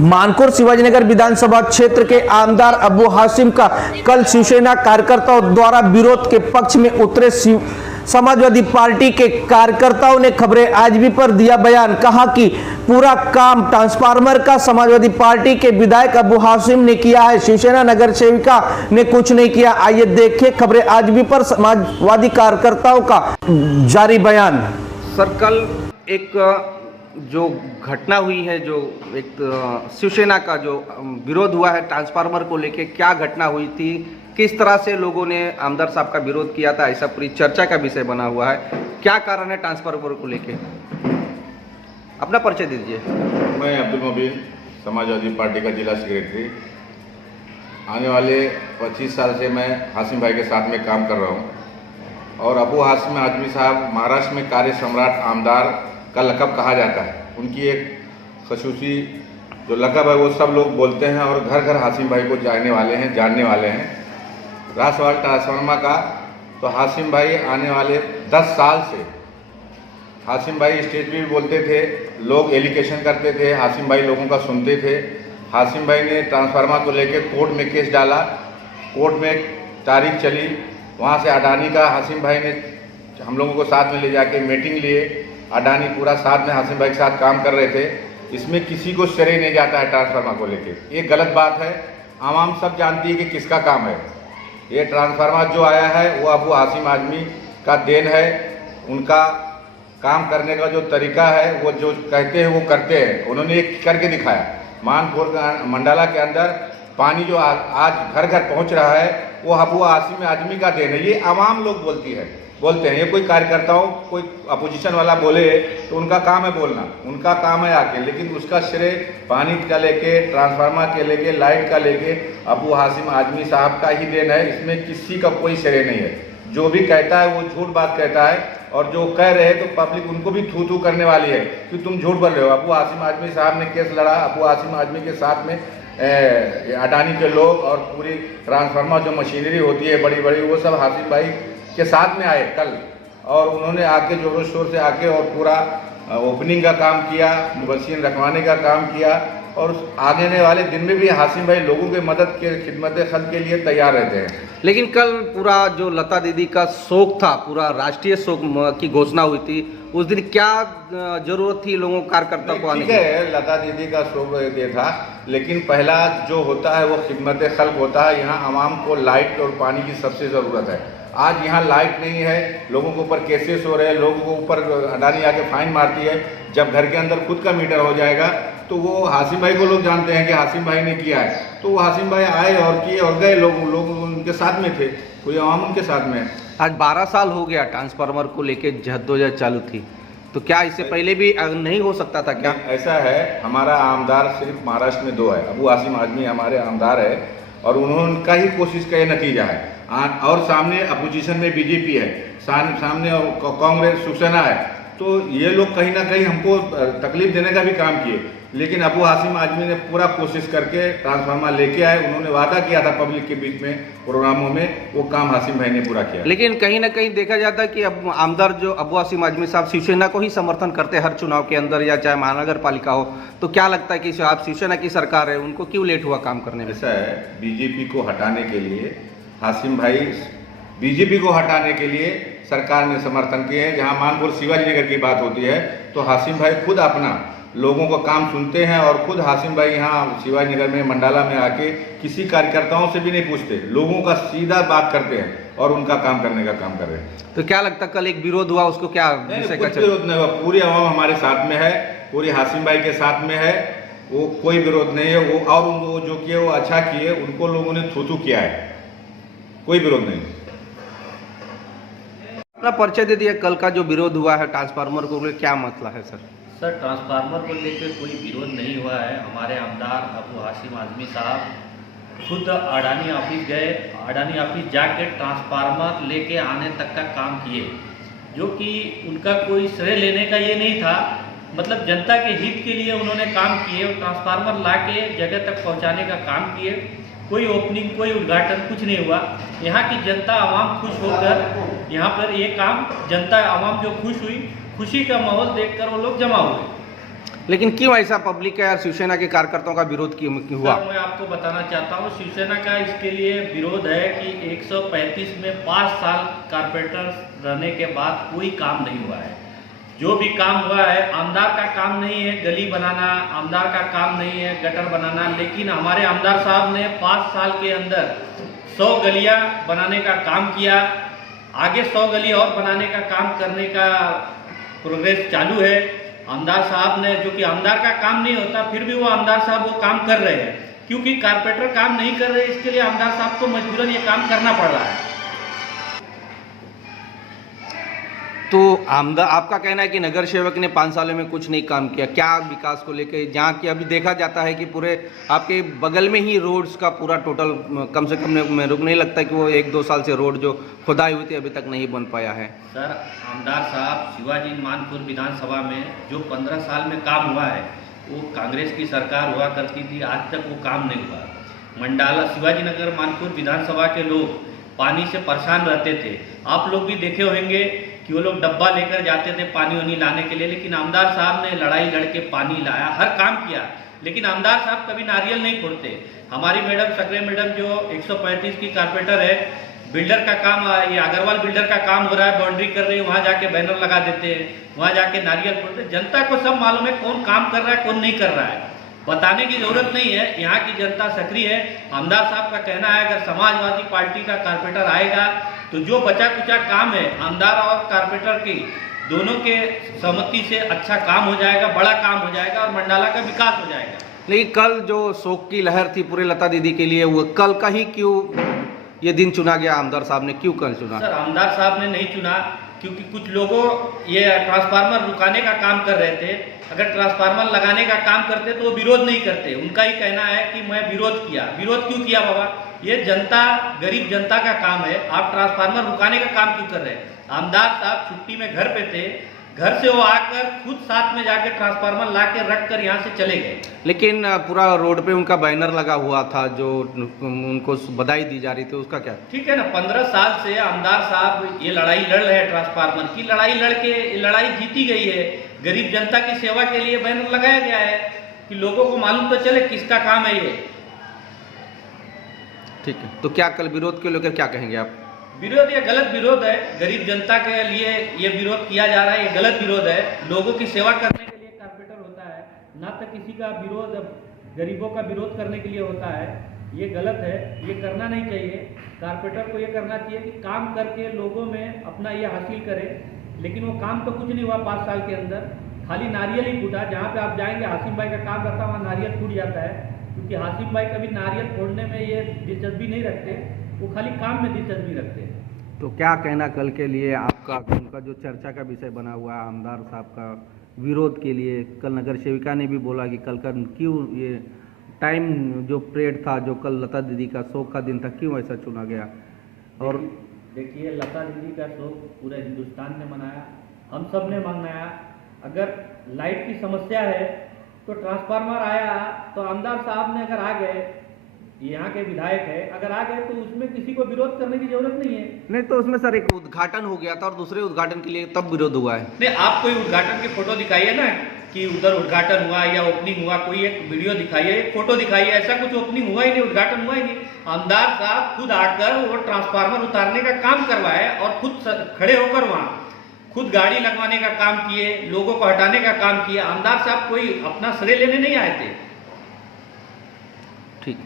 मानकोर शिवाजीनगर विधानसभा क्षेत्र के आमदार अबू हाशिम का कल शिवसेना कार्यकर्ताओं द्वारा विरोध के पक्ष में उतरे समाजवादी पार्टी के कार्यकर्ताओं ने खबरें आज भी पर दिया बयान। कहा कि पूरा काम ट्रांसफार्मर का समाजवादी पार्टी के विधायक अबू हाशिम ने किया है, शिवसेना नगर सेविका ने कुछ नहीं किया। आइए देखिए खबरें आज भी पर समाजवादी कार्यकर्ताओं का जारी बयान। सर, कल एक जो घटना हुई है, जो एक शिवसेना का जो विरोध हुआ है ट्रांसफार्मर को लेके, क्या घटना हुई थी, किस तरह से लोगों ने आमदार साहब का विरोध किया था, ऐसा पूरी चर्चा का विषय बना हुआ है। क्या कारण है ट्रांसफार्मर को लेके? अपना परिचय दीजिए। मैं अब्दुल मुबीन, समाजवादी पार्टी का जिला सेक्रेटरी। आने वाले 25 साल से मैं हाशिम भाई के साथ में काम कर रहा हूं और अबू हाशिम आजमी साहब महाराष्ट्र में कार्य सम्राट आमदार का लक़ब कहा जाता है। उनकी एक खसूसी जो लक़ब है वो सब लोग बोलते हैं और घर घर हाशिम भाई को जानने वाले हैं। रहा सवाल ट्रांसफार्मर का, तो हाशिम भाई आने वाले 10 साल से हाशिम भाई स्टेज पे भी बोलते थे, लोग एलिगेशन करते थे, हाशिम भाई लोगों का सुनते थे। हाशिम भाई ने ट्रांसफार्मर को लेकर कोर्ट में केस डाला, कोर्ट में तारीख चली, वहाँ से अडानी का हाशिम भाई ने हम लोगों को साथ में ले जाके मीटिंग लिए। अडानी पूरा साथ में हाशिम भाई के साथ काम कर रहे थे। इसमें किसी को श्रेय नहीं जाता है ट्रांसफार्मर को लेके, ये गलत बात है। आवाम सब जानती है कि किसका काम है। ये ट्रांसफार्मर जो आया है वो अबू हाशिम आजमी का देन है। उनका काम करने का जो तरीका है, वो जो कहते हैं वो करते हैं। उन्होंने एक करके दिखाया। मानपुर मंडला के अंदर पानी जो आज घर घर पहुंच रहा है वो अबू हाशिम आजमी का देन है। ये आवाम लोग बोलते हैं। ये कोई कार्यकर्ताओं, कोई अपोजिशन वाला बोले तो उनका काम है बोलना, उनका काम है आके, लेकिन उसका श्रेय पानी का लेके, ट्रांसफार्मर के लेके, लाइट का लेके अबू हाशिम आजमी साहब का ही देन है। इसमें किसी का कोई श्रेय नहीं है। जो भी कहता है वो झूठ बात कहता है और जो कह रहे हैं तो पब्लिक उनको भी थू करने वाली है कि तुम झूठ बोल रहे हो। अबू हाशिम आजमी साहब ने केस लड़ा, अबू हाशिम आजमी के साथ में अडानी के लोग और पूरी ट्रांसफार्मर जो मशीनरी होती है बड़ी बड़ी, वो सब हाशिम भाई के साथ में आए कल, और उन्होंने आके जोरों शोर से आके और पूरा ओपनिंग का काम किया, मशीन रखवाने का काम किया। और आने वाले दिन में भी हाशिम भाई लोगों के मदद के खिदमत खल के लिए तैयार रहते हैं। लेकिन कल पूरा जो लता दीदी का शोक था, पूरा राष्ट्रीय शोक की घोषणा हुई थी, उस दिन क्या जरूरत थी लोगों कार्यकर्ता को आने की? ठीक है, लता दीदी का शोक ये था, लेकिन पहला जो होता है वो खिदमत खल्क होता है। यहाँ आवाम को लाइट और पानी की सबसे ज़रूरत है। आज यहाँ लाइट नहीं है, लोगों के ऊपर केसेस हो रहे हैं, लोगों के ऊपर अडानी आके फाइन मारती है। जब घर के अंदर खुद का मीटर हो जाएगा तो वो हाशिम भाई को लोग जानते हैं कि हाशिम भाई ने किया है, तो वो हाशिम भाई आए और किए और गए। लोग उनके साथ में थे, कोई आवाम उनके साथ में है। आज 12 साल हो गया ट्रांसफार्मर को लेके जद्दोजहद चालू थी, तो क्या इससे पहले भी नहीं हो सकता था क्या? ऐसा है, हमारा आमदार सिर्फ महाराष्ट्र में 2 है। अबू हाशिम आजमी हमारे आमदार है और उन्होंने का ही कोशिश का ये नतीजा है। और सामने अपोजिशन में बीजेपी है, सामने कांग्रेस शिवसेना है, तो ये लोग कहीं ना कहीं हमको तकलीफ देने का भी काम किए। लेकिन अबू हाशिम आजमी ने पूरा कोशिश करके ट्रांसफार्मर लेके आए। उन्होंने वादा किया था पब्लिक के बीच में प्रोग्रामों में, वो काम हाशिम भाई ने पूरा किया। लेकिन कहीं ना कहीं देखा जाता है कि अब आमदार जो अबू हाशिम आजमी साहब शिवसेना को ही समर्थन करते हैं हर चुनाव के अंदर, या चाहे महानगर पालिका हो। तो क्या लगता है कि आप शिवसेना की सरकार है, उनको क्यों लेट हुआ काम करने में? ऐसा है, बीजेपी को हटाने के लिए हाशिम भाई, बीजेपी को हटाने के लिए सरकार ने समर्थन किए हैं। जहां मानपुर शिवाजीनगर की बात होती है तो हाशिम भाई खुद अपना लोगों का काम सुनते हैं और खुद हाशिम भाई यहाँ शिवाजीनगर में मंडाला में आके किसी कार्यकर्ताओं से भी नहीं पूछते, लोगों का सीधा बात करते हैं और उनका काम करने का काम कर रहे हैं। तो क्या लगता है कल एक विरोध हुआ, उसको क्या विरोध नहीं हुआ? पूरी आवाम हमारे साथ में है, पूरी हाशिम भाई के साथ में है, वो कोई विरोध नहीं है। वो और उनको जो किए वो अच्छा किए, उनको लोगों ने थू किया है, कोई विरोध नहीं। अपना परिचय दे दिया। कल का जो विरोध हुआ है ट्रांसफार्मर को लेकर, क्या मसला है सर? सर, ट्रांसफार्मर को लेकर कोई विरोध नहीं हुआ है। हमारे आमदार अबू हाशिम आजमी साहब खुद अडानी ऑफिस गए, अडानी ऑफिस जाके ट्रांसफार्मर लेके आने तक का काम किए, जो कि उनका कोई श्रेय लेने का ये नहीं था। मतलब जनता के हित के लिए उन्होंने काम किए और ट्रांसफार्मर ला के जगह तक पहुंचाने का काम किए। कोई ओपनिंग, कोई उद्घाटन कुछ नहीं हुआ। यहाँ की जनता आवाम खुश होकर यहाँ पर ये काम, जनता आवाम जो खुश हुई, खुशी का माहौल देखकर वो लोग जमा हुए। लेकिन क्यों ऐसा पब्लिक का या शिवसेना के कार्यकर्ताओं का विरोध क्यों हुआ? सर, मैं आपको बताना चाहता हूँ, शिवसेना का इसके लिए विरोध है कि 135 में 5 साल कारपोरेटर रहने के बाद कोई काम नहीं हुआ है। जो भी काम हुआ है, आमदार का काम नहीं है गली बनाना, आमदार का काम नहीं है गटर बनाना, लेकिन हमारे आमदार साहब ने 5 साल के अंदर 100 गलियां बनाने का काम किया। आगे 100 गली और बनाने का काम करने का प्रोग्रेस चालू है। आमदार साहब ने, जो कि आमदार का काम नहीं होता, फिर भी वो आमदार साहब वो काम कर रहे हैं, क्योंकि कारपोरेटर काम नहीं कर रहे, इसके लिए आमदार साहब को मजबूरन ये काम करना पड़ रहा है। तो आमदार, आपका कहना है कि नगर सेवक ने 5 सालों में कुछ नहीं काम किया, क्या विकास को लेकर? जहाँ की अभी देखा जाता है कि पूरे आपके बगल में ही रोड्स का पूरा टोटल कम से कम मेरे को नहीं लगता कि वो 1-2 साल से रोड जो खुदाई हुई थी अभी तक नहीं बन पाया है। सर, आमदार साहब शिवाजी मानपुर विधानसभा में जो 15 साल में काम हुआ है, वो कांग्रेस की सरकार हुआ करती थी, आज तक वो काम नहीं हुआ। मंडाला शिवाजी नगर मानपुर विधानसभा के लोग पानी से परेशान रहते थे। आप लोग भी देखे होंगे कि वो लोग डब्बा लेकर जाते थे पानी वानी लाने के लिए, लेकिन आमदार साहब ने लड़ाई लड़के पानी लाया, हर काम किया, लेकिन आमदार साहब कभी नारियल नहीं फोड़ते। हमारी मैडम सकरे मैडम जो 135 की कारपोरेटर है, बिल्डर का काम, ये अग्रवाल बिल्डर का काम हो रहा है, बाउंड्री कर रही है, वहाँ जाके बैनर लगा देते हैं, वहाँ जाके नारियल फोड़ते। जनता को सब मालूम है कौन काम कर रहा है कौन नहीं कर रहा है, बताने की जरूरत नहीं है। यहाँ की जनता सक्रिय है। आमदार साहब का कहना है अगर समाजवादी पार्टी का कारपोरेटर आएगा तो जो बचा कुचा काम है आमदार और कारपोरेटर की दोनों के सहमति से अच्छा काम हो जाएगा, बड़ा काम हो जाएगा और मंडाला का विकास हो जाएगा। लेकिन कल जो शोक की लहर थी पूरे लता दीदी के लिए, वो कल का ही क्यों ये दिन चुना गया? आमदार साहब ने क्यों कल चुना? सर, आमदार साहब ने नहीं चुना क्योंकि कुछ लोगों ये ट्रांसफार्मर रुकाने का काम कर रहे थे। अगर ट्रांसफार्मर लगाने का काम करते तो वो विरोध नहीं करते। उनका ही कहना है कि मैं विरोध किया। विरोध क्यों किया बाबा? ये जनता, गरीब जनता का काम है, आप ट्रांसफार्मर रुकाने का काम क्यों कर रहे हैं? आमदार साहब छुट्टी में घर पे थे, घर से वो आकर खुद साथ में जाके ट्रांसफार्मर ला के रख कर यहाँ से चले गए। लेकिन पूरा रोड पे उनका बैनर लगा हुआ था जो उनको बधाई दी जा रही थी, उसका क्या? ठीक है ना, 15 साल से आमदार साहब ये लड़ाई लड़ रहे हैं, ट्रांसफार्मर की लड़ाई लड़के लड़ाई जीती गई है। गरीब जनता की सेवा के लिए बैनर लगाया गया है कि लोगों को मालूम तो चले किसका काम है ये। ठीक है, तो क्या कल विरोध को लेकर क्या कहेंगे आप? विरोध, ये गलत विरोध है। गरीब जनता के लिए ये विरोध किया जा रहा है, ये गलत विरोध है। लोगों की सेवा करने के लिए कारपोरेटर होता है, ना तो किसी का विरोध गरीबों का विरोध करने के लिए होता है। ये गलत है, ये करना नहीं चाहिए। कारपोरेटर को ये करना चाहिए कि काम करके लोगों में अपना ये हासिल करे, लेकिन वो काम तो कुछ नहीं हुआ 5 साल के अंदर, खाली नारियल ही फूटा। जहाँ पे आप जाएंगे हासिम भाई का काम रहता है, वहाँ नारियल फूट जाता है, क्योंकि हासिम भाई कभी नारियल फोड़ने में ये दिलचस्पी नहीं रखते, वो खाली काम में दिलचस्पी रखते हैं। तो क्या कहना कल के लिए आपका, उनका जो चर्चा का विषय बना हुआ है आमदार साहब का विरोध के लिए? कल नगर सेविका ने भी बोला कि कल का क्यों ये टाइम जो पीरियड था, जो कल लता दीदी का शोक का दिन था, क्यों ऐसा चुना गया? और देखिए, लता दीदी का शोक पूरे हिंदुस्तान ने मनाया, हम सब ने मनाया। अगर लाइट की समस्या है तो ट्रांसफार्मर आया, तो आमदार साहब ने अगर आ गए, यहाँ के विधायक है, अगर आ गए तो उसमें किसी को विरोध करने की जरूरत नहीं है। नहीं तो उसमें सर एक उद्घाटन हो गया था और दूसरे उद्घाटन के लिए तब विरोध हुआ है। नहीं, आप कोई उद्घाटन की फोटो दिखाइए ना कि उधर उद्घाटन हुआ या ओपनिंग हुआ, कोई एक वीडियो दिखाइए, एक फोटो दिखाइए। ऐसा कुछ ओपनिंग हुआ ही नहीं, उद्घाटन हुआ ही नहीं। आमदार साहब खुद आकर वो ट्रांसफार्मर उतारने का काम करवाए और खुद खड़े होकर वहाँ खुद गाड़ी लगवाने का काम किए, लोगों को हटाने का काम किए। आमदार साहब कोई अपना श्रेय लेने नहीं आए थे। ठीक।